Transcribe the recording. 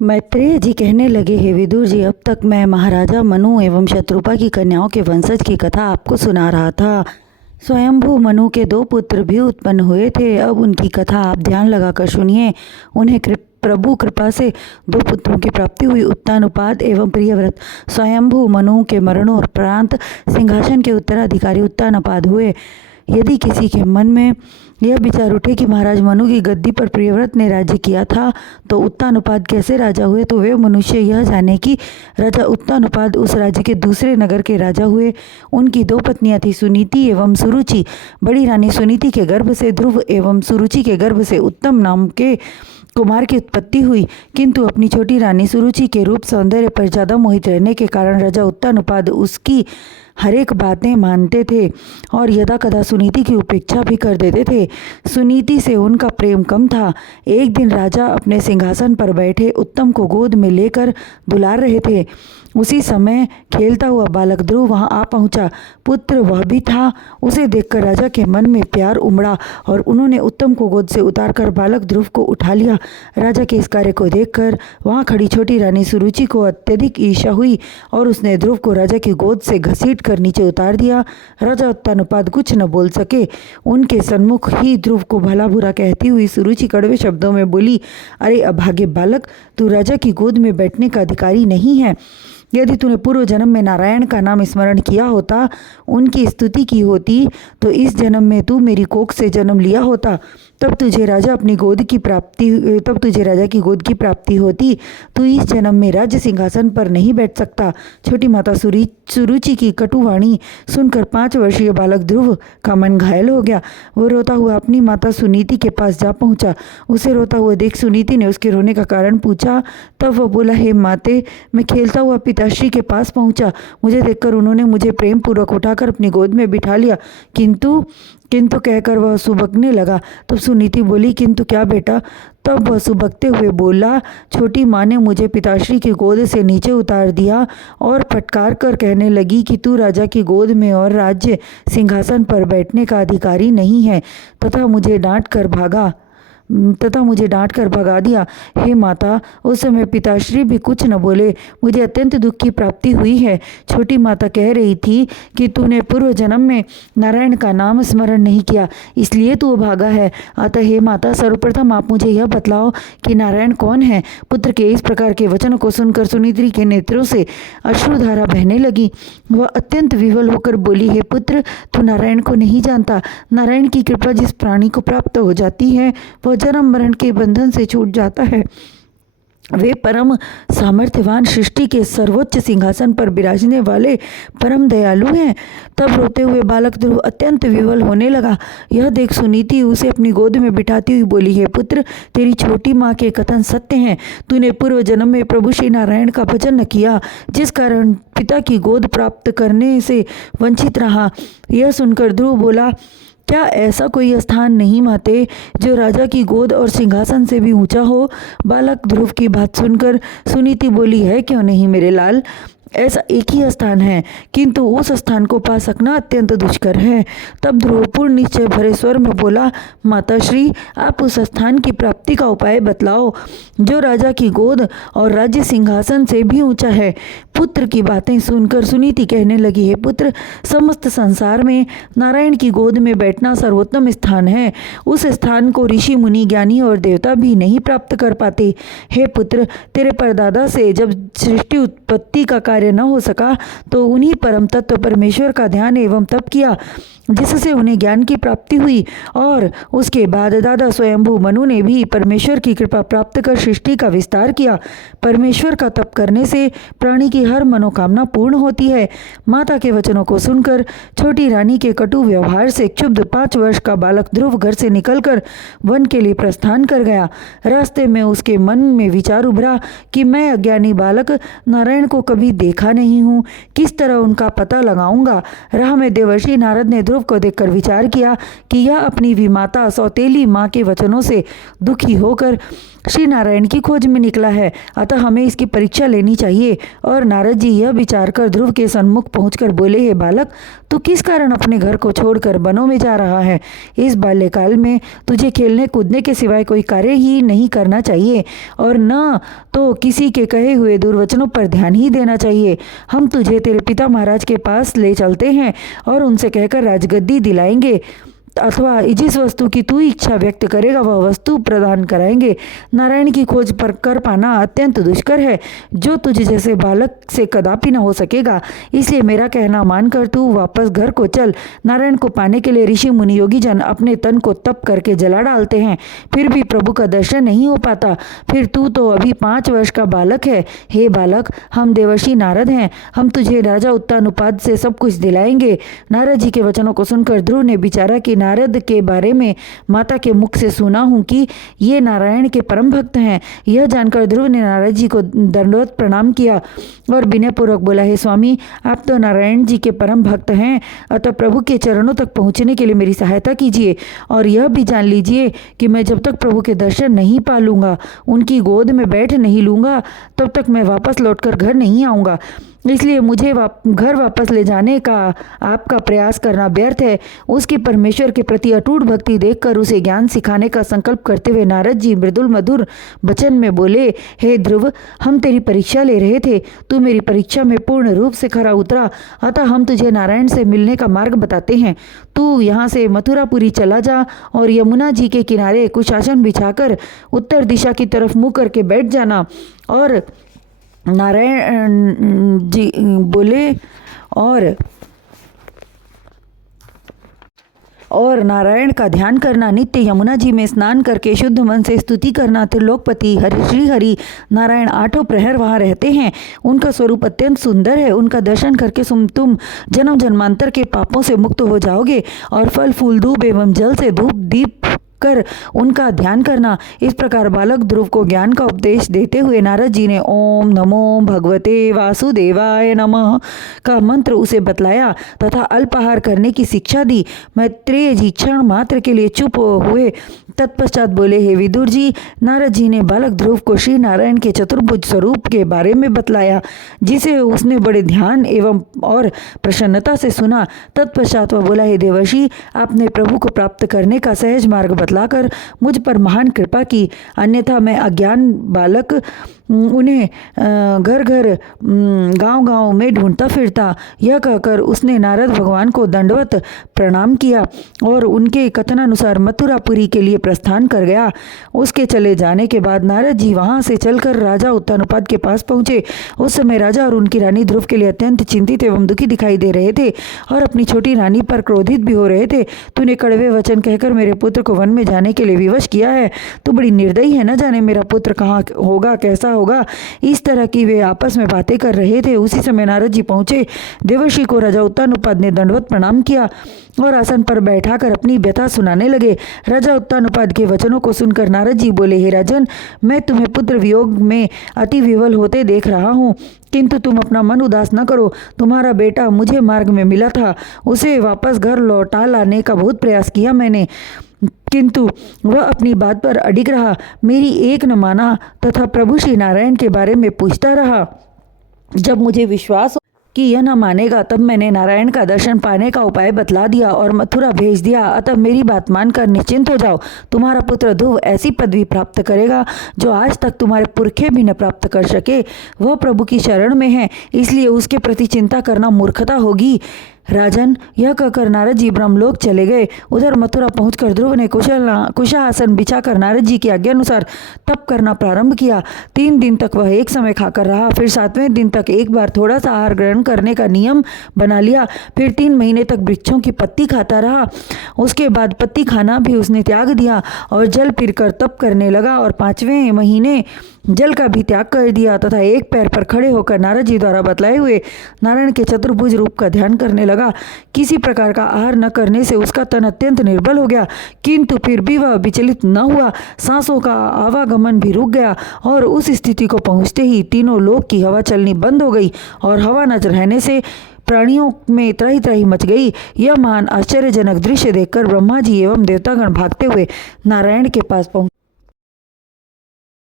मैत्रेय जी कहने लगे, हे विदुर जी, अब तक मैं महाराजा मनु एवं शत्रुपा की कन्याओं के वंशज की कथा आपको सुना रहा था। स्वयंभू मनु के 2 पुत्र भी उत्पन्न हुए थे। अब उनकी कथा आप ध्यान लगाकर सुनिए। उन्हें प्रभु कृपा से 2 पुत्रों की प्राप्ति हुई। उत्तानुपाद एवं प्रियव्रत। स्वयंभू मनु के मरणोपरांत सिंहासन के उत्तराधिकारी उत्तानपाद हुए। यदि किसी के मन में यह विचार उठे कि महाराज मनु की गद्दी पर प्रियव्रत ने राज्य किया था तो उत्तानुपाद कैसे राजा हुए, तो वे मनुष्य यह जाने कि राजा उत्तानुपाद उस राज्य के दूसरे नगर के राजा हुए। उनकी 2 पत्नियां थी, सुनीति एवं सुरुचि। बड़ी रानी सुनीति के गर्भ से ध्रुव एवं सुरुचि के गर्भ से उत्तम नाम के कुमार की उत्पत्ति हुई, किंतु अपनी छोटी रानी सुरुचि के रूप सौंदर्य पर ज्यादा मोहित रहने के कारण राजा उत्तानुपाद उसकी हर एक बातें मानते थे और यदा कदा सुनीति की उपेक्षा भी कर देते थे। सुनीति से उनका प्रेम कम था। एक दिन राजा अपने सिंहासन पर बैठे उत्तम को गोद में लेकर दुलार रहे थे। उसी समय खेलता हुआ बालक ध्रुव वहां आ पहुंचा। पुत्र वह भी था। उसे देखकर राजा के मन में प्यार उमड़ा और उन्होंने उत्तम को गोद से उतारकर बालक ध्रुव को उठा लिया। राजा के इस कार्य को देखकर वहां खड़ी छोटी रानी सुरुचि को अत्यधिक ईर्ष्या हुई और उसने ध्रुव को राजा की गोद से घसीट कर नीचे उतार दिया। राजा उत्तानुपाद कुछ न बोल सके। उनके सन्मुख ही ध्रुव को भला बुरा कहती हुई सुरुचि कड़वे शब्दों में बोली, अरे अभागे बालक, तू राजा की गोद में बैठने का अधिकारी नहीं है। यदि तूने पूर्व जन्म में नारायण का नाम स्मरण किया होता, उनकी स्तुति की होती, तो इस जन्म में तू मेरी कोख से जन्म लिया होता। तब तुझे राजा की गोद की प्राप्ति होती। तू इस जन्म में राज्य सिंहासन पर नहीं बैठ सकता। छोटी माता सुरुचि की कटुवाणी सुनकर 5 वर्षीय बालक ध्रुव का मन घायल हो गया। वो रोता हुआ अपनी माता सुनीति के पास जा पहुंचा। उसे रोता हुआ देख सुनीति ने उसके रोने का कारण पूछा। तब वह बोला, हे माते, मैं खेलता हुआ पिताश्री के पास पहुंचा। मुझे देखकर उन्होंने मुझे प्रेम पूर्वक उठाकर अपनी गोद में बिठा लिया, किंतु कहकर वह सुबकने लगा। तब सुनीति बोली, किंतु क्या बेटा? तब वह सुबकते हुए बोला, छोटी माँ ने मुझे पिताश्री की गोद से नीचे उतार दिया और फटकार कर कहने लगी कि तू राजा की गोद में और राज्य सिंहासन पर बैठने का अधिकारी नहीं है, तथा मुझे डांट कर भगा दिया। हे माता, उस समय पिताश्री भी कुछ न बोले। मुझे अत्यंत दुख की प्राप्ति हुई है। छोटी माता कह रही थी कि तूने पूर्व जन्म में नारायण का नाम स्मरण नहीं किया, इसलिए तू भागा है। अतः हे माता, सर्वप्रथम आप मुझे यह बतलाओ कि नारायण कौन है। पुत्र के इस प्रकार के वचनों को सुनकर सुनीति के नेत्रों से अश्रुधारा बहने लगी। वह अत्यंत विवल होकर बोली, हे पुत्र, तू नारायण को नहीं जानता। नारायण की कृपा जिस प्राणी को प्राप्त हो जाती है वह जन्म मरण के बंधन से छूट जाता है। वे परम सामर्थ्यवान, सृष्टि के सर्वोच्च सिंहासन पर विराजने वाले परम दयालु हैं। तब रोते हुए बालक ध्रुव अत्यंत विवल होने लगा। यह देख सुनीति उसे अपनी गोद में बिठाती हुई बोली, हे पुत्र, तेरी छोटी माँ के कथन सत्य हैं। तूने पूर्व जन्म में प्रभु श्री नारायण का भजन न किया, जिस कारण पिता की गोद प्राप्त करने से वंचित रहा। यह सुनकर ध्रुव बोला, क्या ऐसा कोई स्थान नहीं माते जो राजा की गोद और सिंहासन से भी ऊंचा हो? बालक ध्रुव की बात सुनकर सुनीति बोली, है क्यों नहीं मेरे लाल, ऐसा एक ही स्थान है, किंतु उस स्थान को पा सकना अत्यंत दुष्कर है। तब ध्रुव पूर्ण निश्चय भरे स्वर में बोला, माताश्री, आप उस स्थान की प्राप्ति का उपाय बतलाओ जो राजा की गोद और राज्य सिंहासन से भी ऊंचा है। पुत्र की बातें सुनकर सुनीति कहने लगी, हे पुत्र, समस्त संसार में नारायण की गोद में बैठना सर्वोत्तम स्थान है। उस स्थान को ऋषि, मुनि, ज्ञानी और देवता भी नहीं प्राप्त कर पाते। हे पुत्र, तेरे परदादा से जब सृष्टि उत्पत्ति का कार्य न हो सका तो उन्हीं परम तत्व परमेश्वर का ध्यान एवं तप किया, जिससे उन्हें ज्ञान की प्राप्ति हुई। और उसके बाद दादा स्वयंभू मनु ने भी परमेश्वर की कृपा प्राप्त कर सृष्टि का विस्तार किया। परमेश्वर का तप करने से प्राणी की हर मनोकामना पूर्ण होती है। माता के वचनों को सुनकर छोटी रानी के कटु व्यवहार से क्षुब्ध 5 वर्ष का बालक ध्रुव घर से निकलकर वन के लिए प्रस्थान कर गया। रास्ते में उसके मन में विचार उभरा कि मैं अज्ञानी बालक नारायण को कभी देखा नहीं हूँ, किस तरह उनका पता लगाऊंगा। राह में देवर्षि नारद ने ध्रुव को देखकर विचार किया कि यह अपनी विमाता सौतेली माँ के वचनों से दुखी होकर श्री नारायण की खोज में निकला है, अतः हमें इसकी परीक्षा लेनी चाहिए और नारद जी यह विचार कर ध्रुव के सन्मुख पहुंचकर बोले, हे बालक, तू किस कारण अपने घर को छोड़कर वनों में जा रहा है? इस बाल्यकाल में तुझे खेलने कूदने के सिवाय कोई कार्य ही नहीं करना चाहिए और न तो किसी के कहे हुए दुर्वचनों पर ध्यान ही देना चाहिए। हम तुझे तेरे पिता महाराज के पास ले चलते हैं और उनसे कहकर राजगद्दी दिलाएंगे अथवा जिस वस्तु की तू इच्छा व्यक्त करेगा वह वस्तु प्रदान कराएंगे। नारायण की खोज पर कर पाना अत्यंत दुष्कर है, जो तुझे जैसे बालक से कदापि न हो सकेगा। इसलिए मेरा कहना मानकर तू वापस घर को चल। नारायण को पाने के लिए ऋषि मुनि योगी जन अपने तन को तप करके जला डालते हैं, फिर भी प्रभु का दर्शन नहीं हो पाता। फिर तू तो अभी 5 वर्ष का बालक है। हे बालक, हम देवर्षि नारद हैं, हम तुझे राजा उत्तानुपाद से सब कुछ दिलाएंगे। नारद जी के वचनों को सुनकर ध्रुव ने विचारा कि नारद के बारे में माता के मुख से सुना हूँ कि ये नारायण के परम भक्त हैं। यह जानकर ध्रुव ने नारद जी को दंडवत प्रणाम किया और विनयपूर्वक बोला, हे स्वामी, आप तो नारायण जी के परम भक्त हैं, अतः प्रभु के चरणों तक पहुँचने के लिए मेरी सहायता कीजिए और यह भी जान लीजिए कि मैं जब तक प्रभु के दर्शन नहीं पा लूँगा, उनकी गोद में बैठ नहीं लूँगा, तब तक मैं वापस लौटकर घर नहीं आऊँगा। इसलिए मुझे घर वापस ले जाने का आपका प्रयास करना व्यर्थ है। उसकी परमेश्वर के प्रति अटूट भक्ति देखकर उसे ज्ञान सिखाने का संकल्प करते हुए नारद जी मृदुल मधुर वचन में बोले, हे ध्रुव, हम तेरी परीक्षा ले रहे थे, तू मेरी परीक्षा में पूर्ण रूप से खरा उतरा, अतः हम तुझे नारायण से मिलने का मार्ग बताते हैं। तू यहाँ से मथुरापुरी चला जा और यमुना जी के किनारे कुछ आसन बिछाकर उत्तर दिशा की तरफ मुँह करके बैठ जाना। और नारायण जी बोले और नारायण का ध्यान करना, नित्य यमुना जी में स्नान करके शुद्ध मन से स्तुति करना। त्रिलोकपति श्री हरि नारायण 8 प्रहर वहाँ रहते हैं। उनका स्वरूप अत्यंत सुंदर है। उनका दर्शन करके तुम जन्म जन्मांतर के पापों से मुक्त हो जाओगे और फल फूल धूप एवं जल से धूप दीप कर उनका ध्यान करना। इस प्रकार बालक ध्रुव को ज्ञान का उपदेश देते हुए नारद जी ने ओम नमो भगवते वासुदेवाय नमः का मंत्र उसे बतलाया तथा अल्पाहार करने की शिक्षा दी। मैत्रेय जी क्षण मात्र के लिए चुप हुए, तत्पश्चात बोले, हे विदुर जी, नारद जी ने बालक ध्रुव को श्री नारायण के चतुर्भुज स्वरूप के बारे में बतलाया, जिसे उसने बड़े ध्यान एवं और प्रसन्नता से सुना। तत्पश्चात वह बोला, हे देवर्षि, आपने प्रभु को प्राप्त करने का सहज मार्ग बतलाकर मुझ पर महान कृपा की, अन्यथा मैं अज्ञान बालक उन्हें घर घर गांव गांव में ढूंढता फिरता। यह कहकर उसने नारद भगवान को दंडवत प्रणाम किया और उनके कथनानुसार मथुरापुरी के लिए प्रस्थान कर गया। उसके चले जाने के बाद नारद जी वहां से चलकर राजा उत्तानुपाद के पास पहुंचे। उस समय राजा और उनकी रानी ध्रुव के लिए अत्यंत चिंतित एवं दुखी दिखाई दे रहे थे और अपनी छोटी रानी पर क्रोधित भी हो रहे थे। तूने कड़वे वचन कहकर मेरे पुत्र को वन में जाने के लिए विवश किया है। तू बड़ी निर्दयी है, न जाने मेरा पुत्र कहाँ होगा, कैसा होगा। इस तरह की वे आपस में बातें कर रहे थे। उसी समय नारद जी पहुंचे। देवर्षि को राजा उत्तानुपाद ने दंडवत प्रणाम किया और आसन पर बैठाकर अपनी व्यथा सुनाने लगे। राजा उत्तानुपाद के वचनों को सुनकर नारद जी बोले, हे राजन, मैं तुम्हें पुत्र वियोग में अति विवल होते देख रहा हूँ, किंतु तुम अपना मन उदास न करो। तुम्हारा बेटा मुझे मार्ग में मिला था, उसे वापस घर लौटा लाने का बहुत प्रयास किया मैंने, किंतु वह अपनी बात पर अडिग रहा, मेरी एक न माना तथा प्रभु श्री नारायण के बारे में पूछता रहा। जब मुझे विश्वास कि यह न मानेगा, तब मैंने नारायण का दर्शन पाने का उपाय बतला दिया और मथुरा भेज दिया। अतः मेरी बात मानकर निश्चिंत हो जाओ। तुम्हारा पुत्र ध्रुव ऐसी पदवी प्राप्त करेगा जो आज तक तुम्हारे पुरखे भी न प्राप्त कर सके। वह प्रभु की शरण में है, इसलिए उसके प्रति चिंता करना मूर्खता होगी। राजन, यह कहकर नारद जी ब्रह्मलोक चले गए। उधर मथुरा पहुंचकर ध्रुव ने कुशासन बिछाकर नारद जी की आज्ञा अनुसार तप करना प्रारंभ किया। 3 दिन तक वह एक समय खाकर रहा, फिर 7वें दिन तक एक बार थोड़ा सा आहार ग्रहण करने का नियम बना लिया, फिर 3 महीने तक वृक्षों की पत्ती खाता रहा। उसके बाद पत्ती खाना भी उसने त्याग दिया और जल पीकर तप करने लगा और 5वें महीने जल का भी त्याग कर दिया तथा एक पैर पर खड़े होकर नारद जी द्वारा बतलाए हुए नारायण के चतुर्भुज रूप का ध्यान करने लगा। किसी प्रकार का आहार न करने से उसका तन अत्यंत निर्बल हो गया, किंतु फिर भी वह विचलित न हुआ। सांसों का आवागमन भी रुक गया और उस स्थिति को पहुंचते ही तीनों लोक की हवा चलनी बंद हो गई और हवा न रहने से प्राणियों में त्राही त्राही मच गई। यह महान आश्चर्यजनक दृश्य देखकर ब्रह्मा जी एवं देवतागण भागते हुए नारायण के पास पहुंचे।